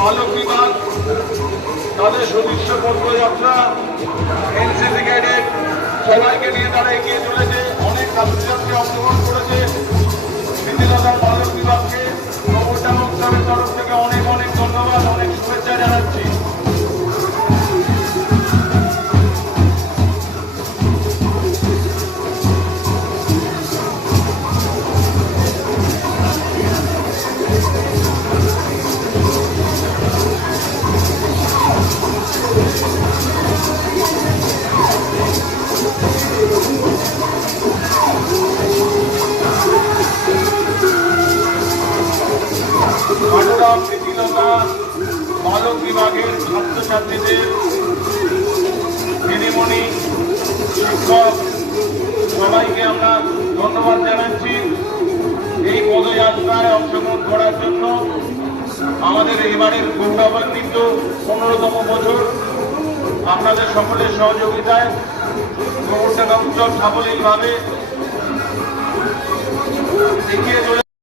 বালক বিভাগ তাদের সদস্য পদযাত্রা এনসিসি ক্যাডেট সবাইকে নিয়ে তারা এগিয়ে চলেছে। অনেক ছাত্রছাত্রী অংশগ্রহণ করেছে। স্মৃতিলতার বালক বিভাগকে প্রবর্তন উৎসবের তরফ থেকে অনেক অনেক ধন্যবাদ, অনেক শুভেচ্ছা জানাচ্ছি। স্মৃতিলতা বালক বিভাগের ছাত্রছাত্রীদের, দিদিমণি, শিক্ষক সবাইকে আমরা ধন্যবাদ জানাচ্ছি এই পদযাত্রায় অংশগ্রহণ করার জন্য। আমাদের এবারের গৌরবান্বিত 15তম বছর আপনাদের সকলের সহযোগিতায় গোবরডাঙ্গা উৎসব সাফল্যভাবে এগিয়ে চলে